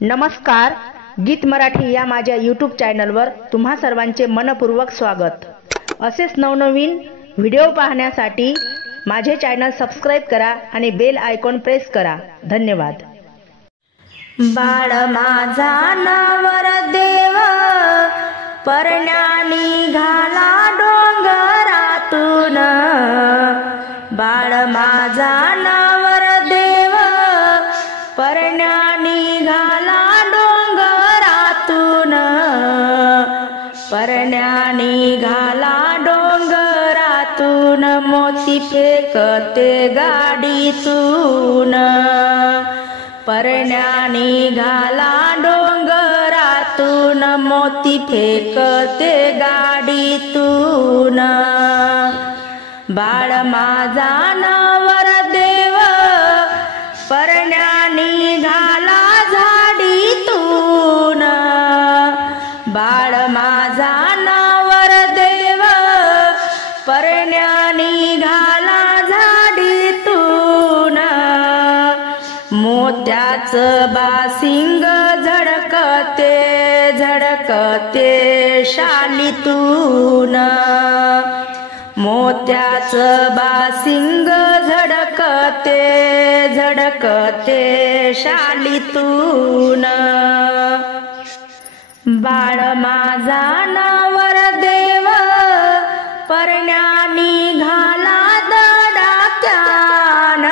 नमस्कार, गीत मराठी या माझ्या यूट्यूब चॅनलवर तुम्हा सर्वांचे मनपूर्वक स्वागत। असेच नवनवीन व्हिडिओ पाहण्यासाठी माझे चॅनल सबस्क्राइब करा आणि बेल आयकॉन प्रेस करा। धन्यवाद। बाळ माझा नवरदेव परण्या निघाला डोंगरातून, बाळ माझा नवरदेव परण्या निघाला डोंगरातून, परण्या निघाला डोंगरातून, मोती फेकते गाडीतून, परण्या निघाला डोंगरातून, मोती फेकते गाडीतून, बाळ माझा नवरदेव परण्या निघाला झाडीतून, बाळ माझा नवरदेव परण्या निघाला झाडीतून, मोत्याचं बासिंग झडकते झडकते शालीतून, मोत्याचं बासिंग झडकते झडकते शालीतून, बाळ माझा नवरदेव परण्या निघाला दडाक्यान,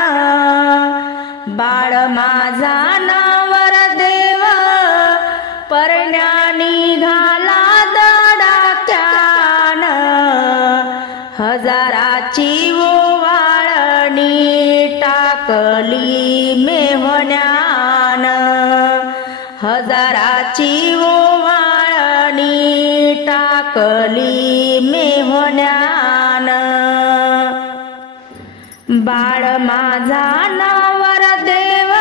बाळ माझा नवरदेव परण्या निघाला दडाक्यान, हजाराची ओवाळणी टाकली मेहण्यान, हजाराची ओवाळणी टाकली मेहण्यान, बाळ माझा नवरदेव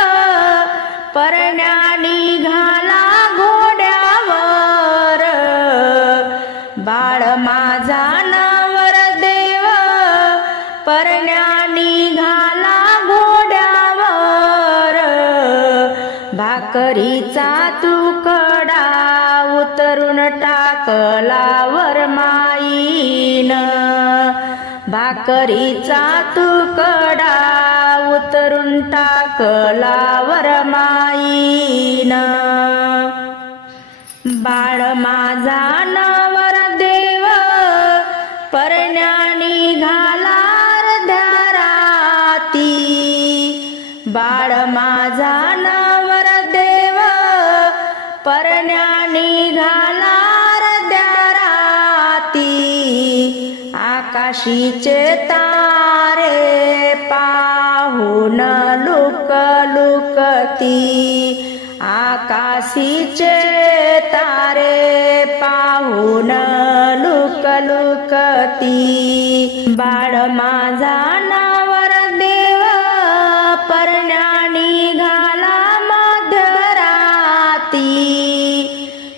परण्या निघाला घोड्यावर, बाळ माझा नवरदेव परण्या निघाला घोड्यावर, भाकरीचा तुकडा उतरून टाकला वरमाईन, भाकरीचा तुकडा उतरून टाकला वरमाईन, बाळ माझा नवरदेव परण्या निघाला अर्ध्या राती, बाळ माझा नवरदेव परण्या निघाला अर्ध्या राती, आकाशीचे तारे पाहून लुक लुकती, आकाशीचे तारे पाहून लुक लुकती, बाळ माझा नवरदेव परण्या निघाला मध्यराती,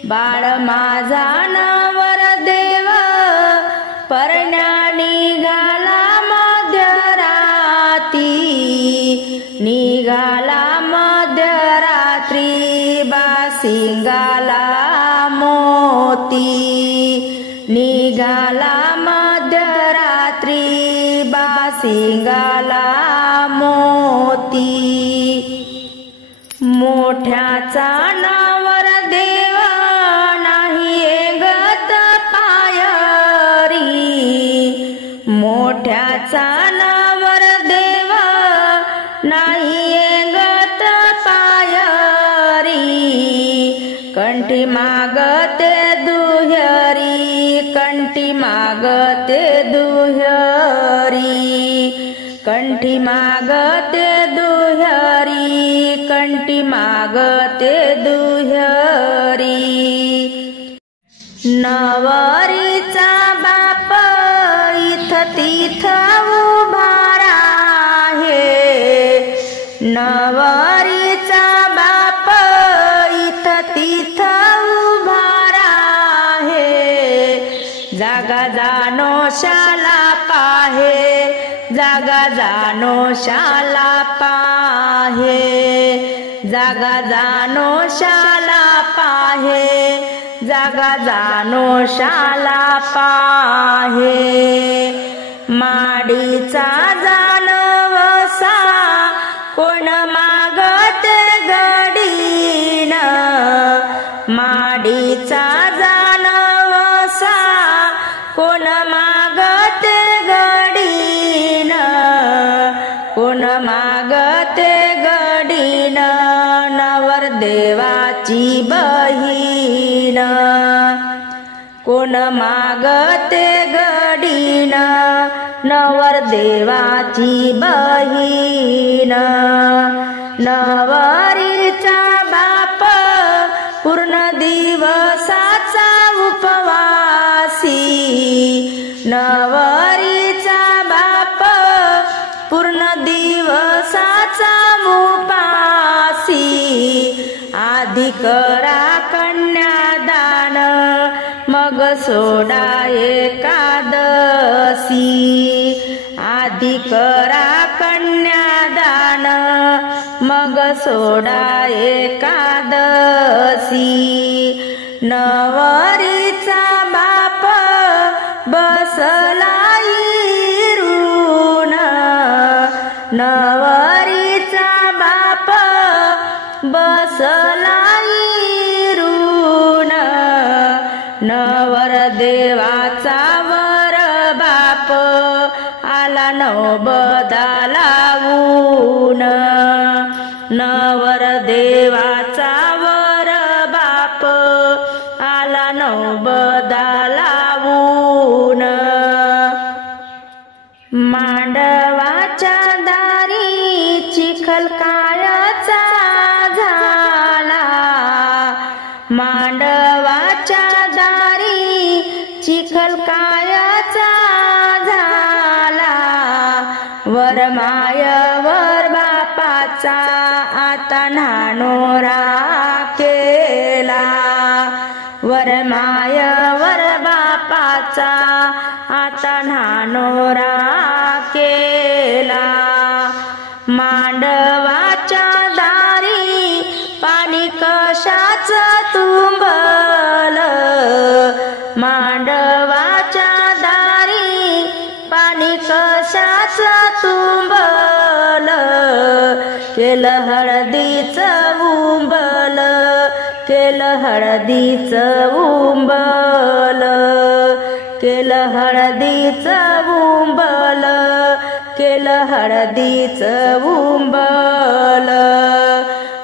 बाळ माझा नवरदेव परण्या निघाला मध्यराती, निघाला मध्यरात्री बासिंगाला मोती, निघाला मध्यरात्री बासिंगाला मोती, मोठ्याचा नवरदेव नाही एगत पायरी, मोठ्याचा नवरदेव नाही एगत पायरी, कंठी मागते दुहेरी, कंठी मागते दुहेरी, कंठी मागते दुहेरी, कंठी मागते दुहेरी, नवरीचा बाप इथं तिथं उभा आहे, नवरीचा बाप इथं तिथं उभा आहे, जागा जानो शाला पाहे, जागा जानो शाला पाहे, जागा जानो शाला पाहे, जागा जानो शाला पाहे. माडीचा जानवसा कोण मागते गडीन, माडीचा जानवसा कोण मागते गडीन, कोण मागते गडीन. नवरदेवाची बहीण कोण मागते गडीन, नवरदेवाची बहीण. नवरीचा बाप पूर्ण दिवसाचा उपवासी, नवरीचा बाप पूर्ण दिवसाचा उपासी. आधी करा कन्यादान मग सोडा एकादशी, आधी करा कन्यादान मग सोडा एकादशी. नवरीचा बाप बसला इरून, नवरीचा बाप बसला इरून. नवरदेवाचा वर बाप आला नवबदा लावून, नवरदेवाचा वर बाप आला नवबदा लावून. मांडवाच्या दारी चिखल कायाचा झाला, मांडवाच्या दारी चिखल कायाचा झाला. वरमाय वर बापाचा आता नानोरा केला, वरमाय वर बापाचा आता नानोरा केला. मांडवाच्या दारी पाणी कशाच तुंबल, मांडवाच्या दारी पाणी कशाच तुंबल. केलं हळदीचं उंबल, केलं हळदीचं उंबल, केलं हळदीचं उंबल, केलं हळदीचं उंबल.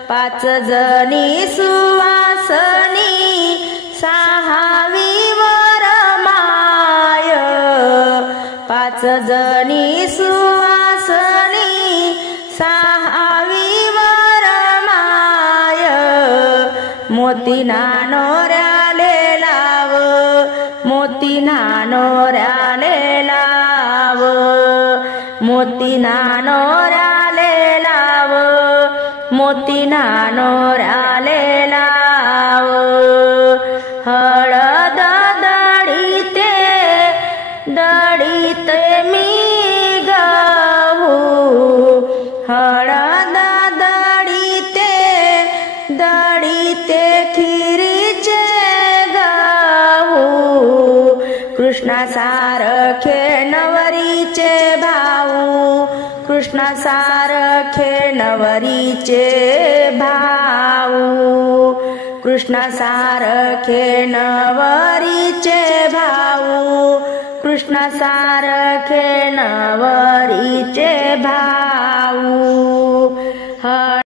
5 जणी सुवासनी 6वी वरमाय, 5 जणी सुवासनी 6वी वरमाय. मोती नानोऱ्याले लाव, मोती नानोऱ्याले लाव, मोती नानोऱ्याले लाव, मोती नानोऱ्याले लाव. हळद दळीते दळीते मी गहू, हळद दळीते दळीते खिरीचे गहू. कृष्णासारखे नवरीचे भाऊ, कृष्णासारखे नवरीचे भाऊ, कृष्णासारखे नवरीचे भाऊ, कृष्णासारखे नवरीचे भाऊ.